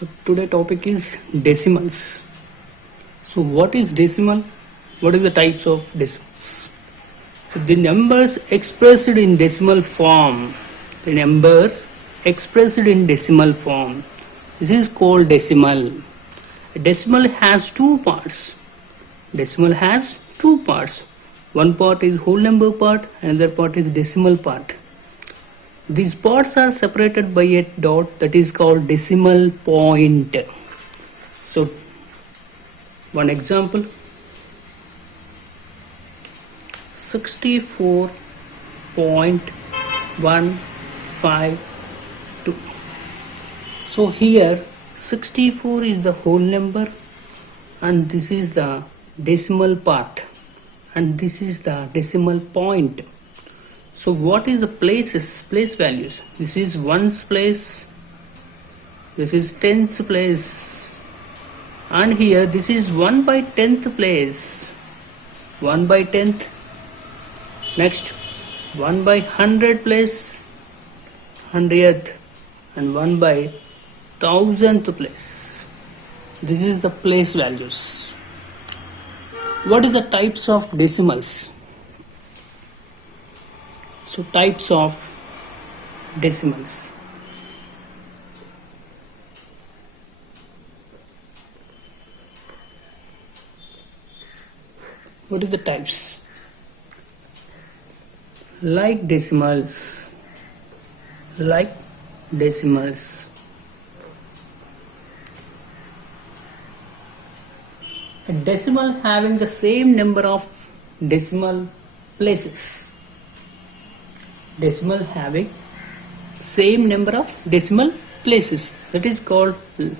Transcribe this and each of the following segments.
So today topic is decimals. So what is decimal? What is the types of decimals? So the numbers expressed in decimal form. The numbers expressed in decimal form. This is called decimal. A decimal has two parts. Decimal has two parts. One part is whole number part, another part is decimal part. These parts are separated by a dot that is called decimal point. So one example, 64.152. So here 64 is the whole number and this is the decimal part and this is the decimal point. So what is the place values? This is ones place, this is tenths place, and here this is 1 by 10th place, 1 by 10th. Next 1 by 100 place, 100th, and 1 by 1000th place. This is the place values. What is the types of decimals? So types of decimals. What are the types? Like decimals. Like decimals. A decimal having the same number of decimal places. Decimal having same number of decimal places, that is called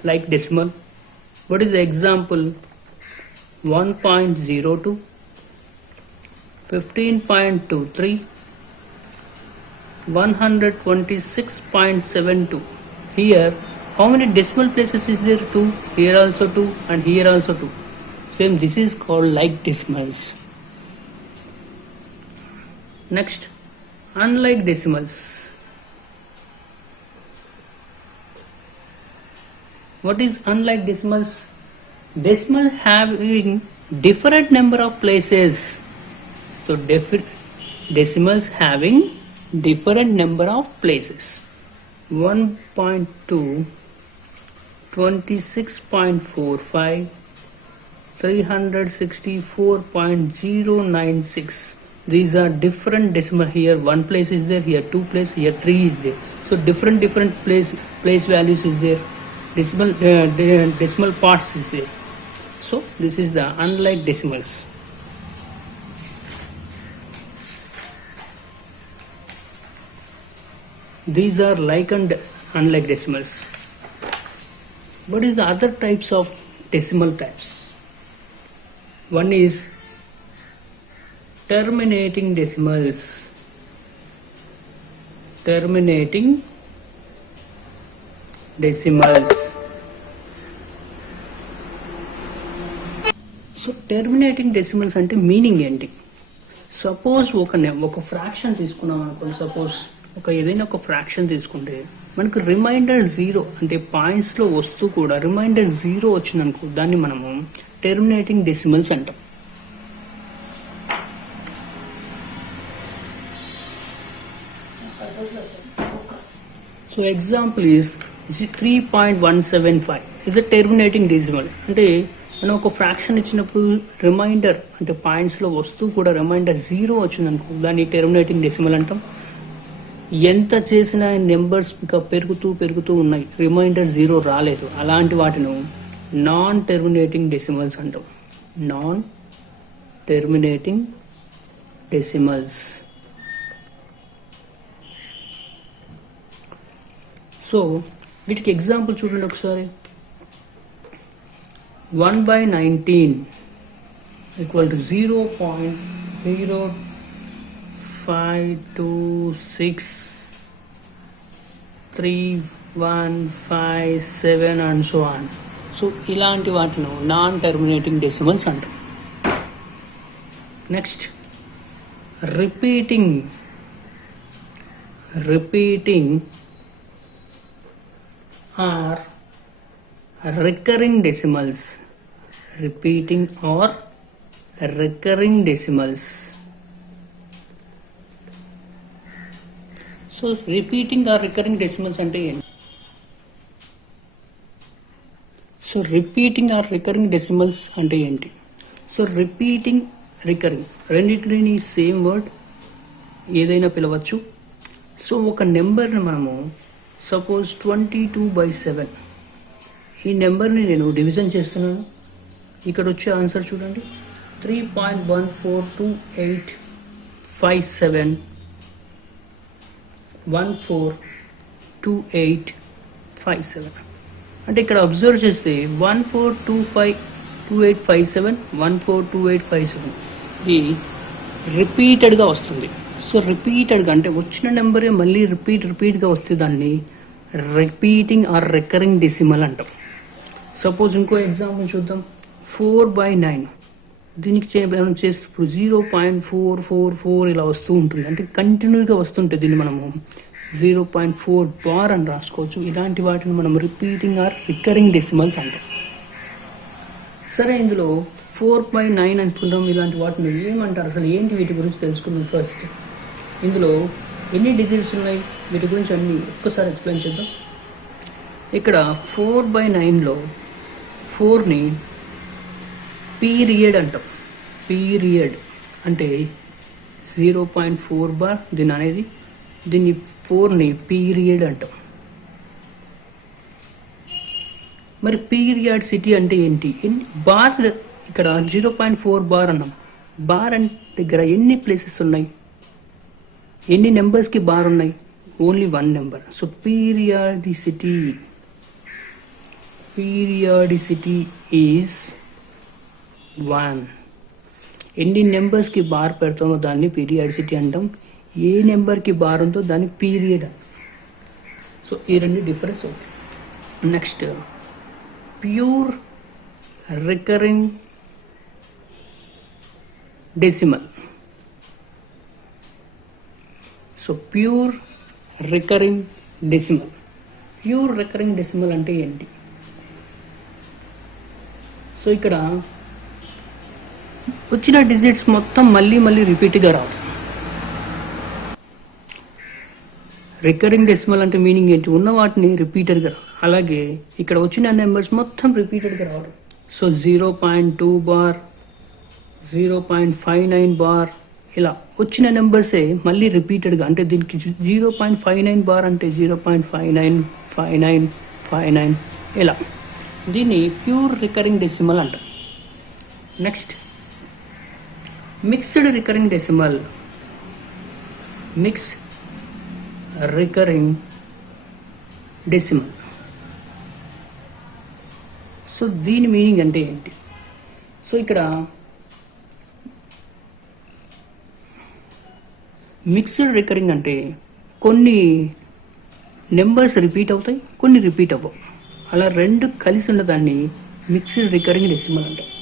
like decimal. What is the example? 1.02, 15.23, 126.72. Here how many decimal places is there? 2. Here also 2 and here also 2. Same, this is called like decimals. Next, unlike decimals. What is unlike decimals? Decimal having different number of places. So decimals having different number of places. 1.2, 26.45, 364.096. These are different decimal. Here 1 place is there, here 2 place, here 3 is there. So different place values is there. Decimal parts is there. So this is the unlike decimals. These are like and unlike decimals. What is the other types of decimal types? One is terminating decimals. Terminating decimals. So terminating decimals అంటే మీనింగ్ ఏంటి? సపోజ్ ఒక ఫ్రాక్షన్ తీసుకున్నాం అనుకోండి. సపోజ్ ఏదైనా ఒక ఫ్రాక్షన్ తీసుకుంటే మనకు రిమైండర్ 0 అంటే పాయింట్స్ లో వస్తూ కూడా రిమైండర్ 0 వచ్చిందనుకో, దాన్ని మనము టెర్మినేటింగ్ డెసిమల్స్ అంటాం. So example is 3.175 is a terminating decimal. అంటే మనం ఒక ఫ్రాక్షన్ ఇచ్చినప్పుడు రిమైండర్ అంటే పాయింట్స్ లో వస్తూ కూడా రిమైండర్ 0 వచ్చిందనుకో, దాన్ని టెర్మినేటింగ్ డెసిమల్ అంటాం. ఎంత చేసినా నెంబర్స్ ఇంకా పెరుగుతూ ఉన్నాయి, రిమైండర్ 0 రాలేదు, అలాంటి వాటిని నాన్ టెర్మినేటింగ్ డెసిమల్స్ అంటాం. Non terminating decimals. సో వీటికి ఎగ్జాంపుల్ చూడండి ఒకసారి. 1/19 equal to 0.052631557 and so on. So ఇలాంటి వాటిని నాన్ టెర్మినేటింగ్ డెసిమల్స్ అంటాం. Next repeating are recurring decimals. Repeating or recurring decimals. So repeating or recurring decimals అంటే ఏంటి? So repeating or recurring decimals అంటే ఏంటి? సో రిపీటింగ్, రికరింగ్ రెండింటిని same word ఏదైనా పిలవచ్చు. సో ఒక నెంబర్ని మనము సపోజ్ 22/7 ఈ నెంబర్ని నేను డివిజన్ చేస్తున్నాను. ఇక్కడ వచ్చే ఆన్సర్ చూడండి, 3.142857 అంటే ఇక్కడ అబ్జర్వ్ చేస్తే 142857 142857 ఇది రిపీటెడ్గా వస్తుంది. సో రిపీటెడ్గా అంటే వచ్చిన నెంబరే మళ్ళీ రిపీట్గా వస్తే దాన్ని రిపీటింగ్ ఆర్ రికరింగ్ డెసిమల్ అంటాం. సపోజ్ ఇంకో ఎగ్జాంపుల్ చూద్దాం, 4/9 దీనికి చేసినప్పుడు 0.444 ఇలా వస్తూ ఉంటుంది, అంటే కంటిన్యూగా వస్తుంటే దీన్ని మనము 0.4 బార్ అని రాసుకోవచ్చు. ఇలాంటి వాటిని మనం రిపీటింగ్ ఆర్ రికరింగ్ డెసిమల్స్ అంటాం. సరే, ఇందులో 4/9 అనుకుంటాం. ఇలాంటి వాటిని ఏమంటారు, అసలు ఏంటి, వీటి గురించి తెలుసుకుందాం. ఫస్ట్ ఇందులో ఎన్ని డిజిట్స్ ఉన్నాయి, వీటి గురించి అన్ని ఒక్కసారి ఎక్స్ప్లెయిన్ చేద్దాం. ఇక్కడ 4/9లో 4ని పీరియడ్ అంటాం. పీరియడ్ అంటే 0.4 బార్ దీన్ని 4ని పీరియడ్ అంటాం. మరి పీరియాడిసిటీ అంటే ఏంటి? బార్ ఇక్కడ 0.4 బార్ అన్నాం. బార్ దగ్గర ఎన్ని ప్లేసెస్ ఉన్నాయి, ఎన్ని నెంబర్స్కి బార్ ఉన్నాయి? ఓన్లీ 1 నెంబర్. So periodicity is 1. ఎన్ని నెంబర్స్కి బార్ పెడతామో దాన్ని పీరియాడిసిటీ అంటాం. ఏ నెంబర్కి బార్ ఉందో దాన్ని పీరియడ్. సో ఈ రెండు డిఫరెన్స్ అవుతాయి. Next pure recurring decimal. So pure recurring decimal. Pure recurring decimal అంటే ఏంటి? సో ఇక్కడ వచ్చిన డిజిట్స్ మొత్తం మళ్ళీ రిపీట్గా రావు. రికరింగ్ డెసిమల్ అంటే మీనింగ్ ఏంటి? ఉన్న వాటిని రిపీటెడ్గా రావు. అలాగే ఇక్కడ వచ్చిన నెంబర్స్ మొత్తం రిపీటెడ్గా రావడం. సో 0.2 బార్ 0.59 బార్ ఇలా వచ్చిన నెంబర్సే మళ్ళీ రిపీటెడ్గా, అంటే దీనికి 0.59 బార్ అంటే 0.595959 ఇలా, దీన్ని ప్యూర్ రికరింగ్ డెసిమల్ అంటారు. Next mixed recurring decimal. Mix recurring decimal. So దీని మీనింగ్ అంటే ఏంటి? సో ఇక్కడ మిక్స్డ్ రికరింగ్ అంటే కొన్ని నెంబర్స్ రిపీట్ అవుతాయి, కొన్ని రిపీట్ అవ్వవు. అలా రెండు కలిసి ఉన్నదాన్ని మిక్స్డ్ రికరింగ్ డెసిమల్ అంటారు.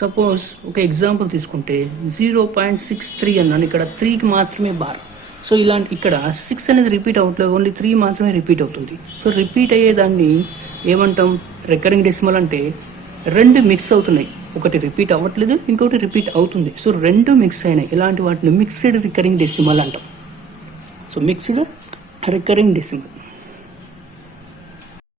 సపోజ్ ఒక ఎగ్జాంపుల్ తీసుకుంటే 0.63 అన్నాను. ఇక్కడ 3కి మాత్రమే బార్. సో ఇలాంటి ఇక్కడ 6 అనేది రిపీట్ అవ్వట్లేదు, ఓన్లీ 3 మాత్రమే రిపీట్ అవుతుంది. సో రిపీట్ అయ్యేదాన్ని ఏమంటాం? Recurring decimal. అంటే రెండు మిక్స్ అవుతున్నాయి, ఒకటి రిపీట్ అవ్వట్లేదు, ఇంకొకటి రిపీట్ అవుతుంది. సో రెండు మిక్స్ అయినాయి, ఇలాంటి వాటిని మిక్స్డ్ రికరింగ్ డెసిమల్ అంటాం. So mixed recurring decimal.